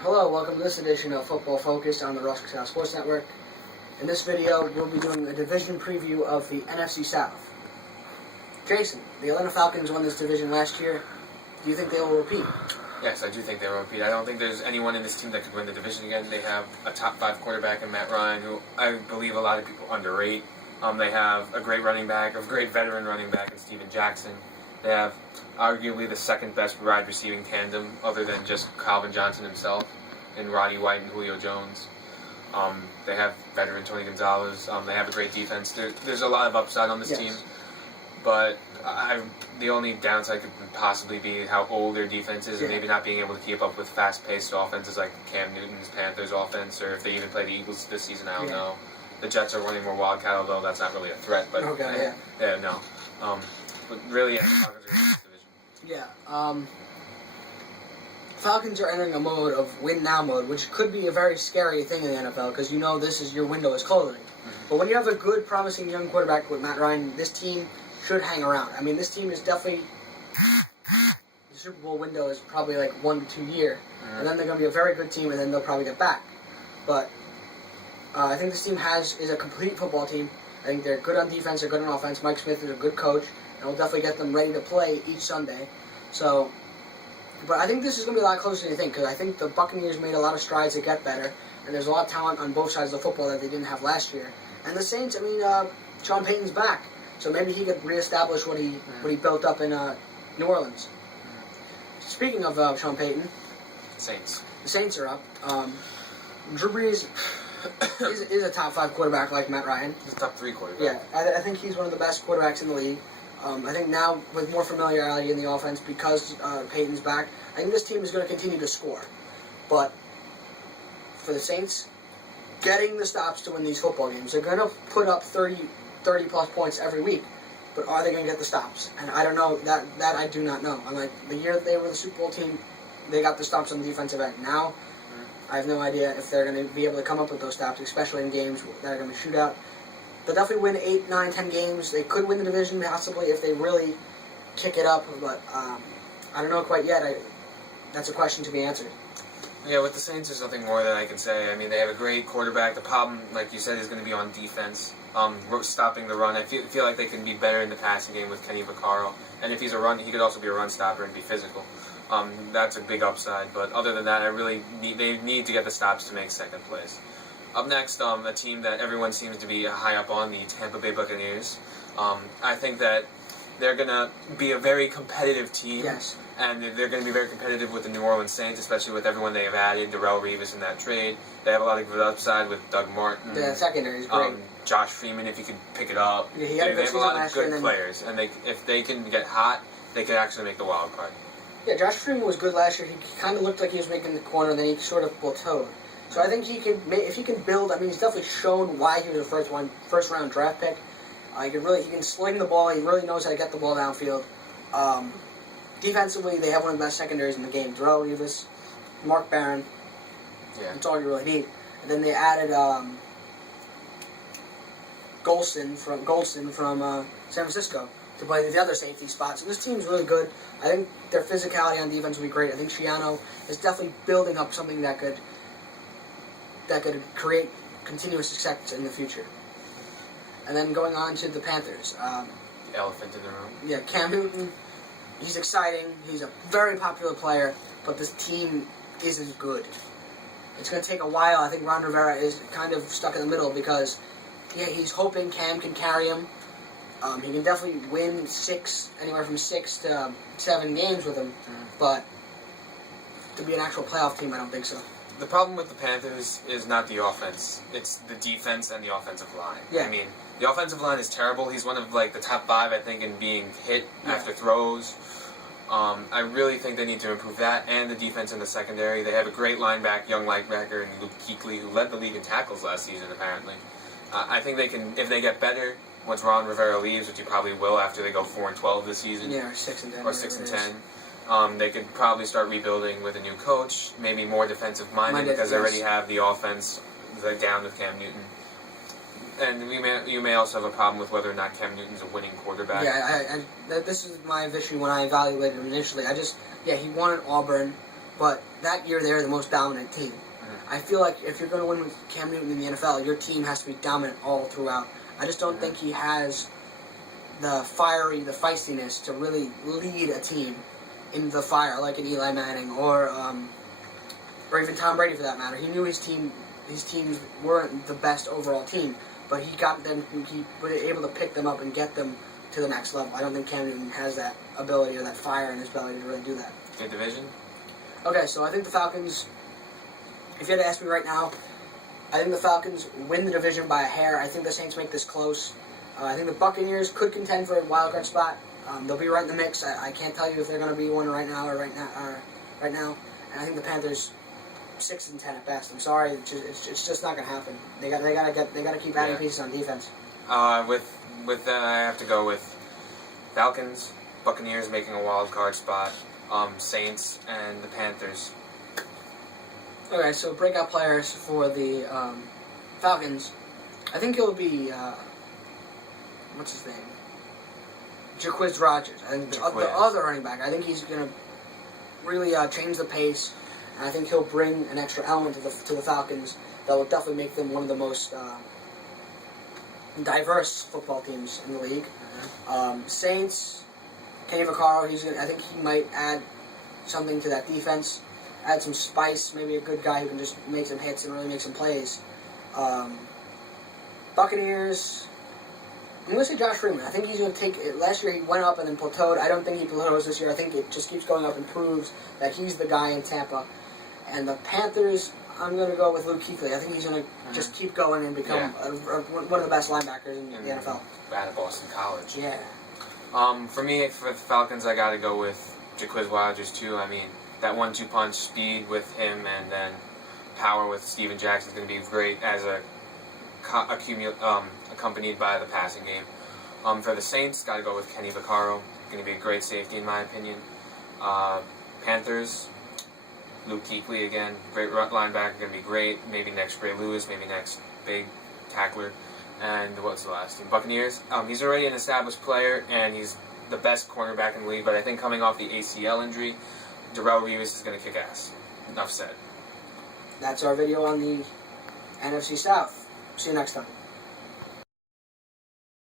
Hello, welcome to this edition of Football Focused on the Castaldo Sports Network. In this video, we'll be doing a division preview of the NFC South. Jason, the Atlanta Falcons won this division last year. Do you think they will repeat? Yes, I do think they will repeat. I don't think there's anyone in this team that could win the division again. They have a top 5 quarterback in Matt Ryan, who I believe a lot of people underrate. They have a great running back, a great veteran running back in Steven Jackson. They have arguably the second best wide receiving tandem, other than just Calvin Johnson himself, in Roddy White and Julio Jones. They have veteran Tony Gonzalez. They have a great defense. There's a lot of upside on this team, but the only downside could possibly be how old their defense is, and maybe not being able to keep up with fast-paced offenses like Cam Newton's Panthers offense, or if they even play the Eagles this season, I don't know. The Jets are running more Wildcat, although that's not really a threat. But no. But really, the Falcons are in this division. Falcons are entering a mode of win-now mode, which could be a very scary thing in the NFL, because you know this is your window is closing. But when you have a good, promising young quarterback with Matt Ryan, this team should hang around. I mean, this team is definitely... The Super Bowl window is probably like 1 to 2 years, and then they're going to be a very good team, and then they'll probably get back. But I think this team is a complete football team. I think they're good on defense, they're good on offense. Mike Smith is a good coach, and will definitely get them ready to play each Sunday. So, but I think this is going to be a lot closer than you think, because I think the Buccaneers made a lot of strides to get better, and there's a lot of talent on both sides of the football that they didn't have last year. And the Saints, Sean Payton's back, so maybe he could reestablish what he built up in New Orleans. Speaking of Sean Payton, the Saints are up. Drew Brees is a top 5 quarterback like Matt Ryan. He's a top 3 quarterback. Yeah, I think he's one of the best quarterbacks in the league. I think now, with more familiarity in the offense, because Peyton's back, I think this team is going to continue to score. But for the Saints, getting the stops to win these football games, they're going to put up 30-plus points every week. But are they going to get the stops? And I don't know. That I do not know. The year that they were the Super Bowl team, they got the stops on the defensive end. Now, I have no idea if they're going to be able to come up with those stops, especially in games that are going to be shootout. They'll definitely win 8, 9, 10 games. They could win the division, possibly, if they really kick it up. But I don't know quite yet. That's a question to be answered. Yeah, with the Saints, there's nothing more that I can say. I mean, they have a great quarterback. The problem, like you said, is going to be on defense. Stopping the run. I feel like they can be better in the passing game with Kenny Vaccaro. And if he's a run, he could also be a run stopper and be physical. That's a big upside. But other than that, they need to get the stops to make second place. Up next, a team that everyone seems to be high up on, the Tampa Bay Buccaneers. I think that they're going to be a very competitive team. Yes. And they're going to be very competitive with the New Orleans Saints, especially with everyone they have added, Darrelle Revis in that trade. They have a lot of good upside with Doug Martin. The secondary is great. Josh Freeman, if he could pick it up. Yeah, they have a lot of good players. And if they can get hot, they could actually make the wild card. Yeah, Josh Freeman was good last year. He kind of looked like he was making the corner, and then he sort of plateaued. So I think if he can build, he's definitely shown why he was a first round draft pick. He can sling the ball. He really knows how to get the ball downfield. Defensively, they have one of the best secondaries in the game. Darrelle Revis, Mark Barron. Yeah. That's all you really need. And then they added Golston from San Francisco to play the other safety spots. And this team's really good. I think their physicality on defense will be great. I think Schiano is definitely building up something that could create continuous success in the future. And then going on to the Panthers. The elephant in the room. Yeah, Cam Newton, he's exciting. He's a very popular player, but this team isn't good. It's going to take a while. I think Ron Rivera is kind of stuck in the middle because he's hoping Cam can carry him. He can definitely win anywhere from 6 to 7 games with him, but to be an actual playoff team, I don't think so. The problem with the Panthers is not the offense. It's the defense and the offensive line. Yeah. The offensive line is terrible. He's one of the top 5, I think, in being hit after throws. I really think they need to improve that and the defense in the secondary. They have a great young linebacker in Luke Kuechly, who led the league in tackles last season, apparently. I think they can, if they get better, once Ron Rivera leaves, which he probably will after they go 4-12 this season. Yeah, or 6-10. Or 6-10. They could probably start rebuilding with a new coach, maybe more defensive-minded because they already have the offense down with Cam Newton. And you may also have a problem with whether or not Cam Newton's a winning quarterback. Yeah, this is my issue when I evaluated him initially. He won at Auburn. but that year they're the most dominant team. I feel like if you're going to win with Cam Newton in the NFL, your team has to be dominant all throughout. I just don't think he has the feistiness to really lead a team in the fire like an Eli Manning or even Tom Brady for that matter. He knew his teams weren't the best overall team, but he was able to pick them up and get them to the next level. I don't think Cam Newton has that ability or that fire in his belly to really do that. Good division? Okay, so I think the Falcons, if you had to ask me right now, I think the Falcons win the division by a hair. I think the Saints make this close. I think the Buccaneers could contend for a wild card spot. They'll be right in the mix. I can't tell you if they're going to be one right now. And I think the Panthers 6-10 at best. I'm sorry, it's just not going to happen. They got to keep adding pieces on defense. With that, I have to go with Falcons, Buccaneers making a wild card spot, Saints, and the Panthers. Okay, so breakout players for the Falcons. I think it'll be what's his name? Jaquiz Rodgers. I think the other running back. I think he's going to really change the pace, and I think he'll bring an extra element to the Falcons that will definitely make them one of the most diverse football teams in the league. Saints, Kenny Vaccaro. I think he might add something to that defense. Add some spice, maybe a good guy who can just make some hits and really make some plays. Buccaneers, I'm going to say Josh Freeman. I think he's going to take it. Last year he went up and then plateaued. I don't think he plateaus this year. I think it just keeps going up and proves that he's the guy in Tampa. And the Panthers, I'm going to go with Luke Kuechly. I think he's going to just keep going and become one of the best linebackers in the NFL. Out of Boston College. Yeah. For me, for the Falcons, I got to go with Jaquiz Rodgers too. I mean, that 1-2 punch, speed with him, and then power with Steven Jackson is going to be great as accompanied by the passing game. For the Saints, got to go with Kenny Vaccaro. Going to be a great safety in my opinion. Panthers, Luke Kuechly again, great linebacker, going to be great. Maybe next Ray Lewis, maybe next big tackler. And what's the last team? Buccaneers. He's already an established player, and he's the best cornerback in the league. But I think coming off the ACL injury, Darrelle Revis is going to kick ass. Enough said. That's our video on the NFC South. See you next time.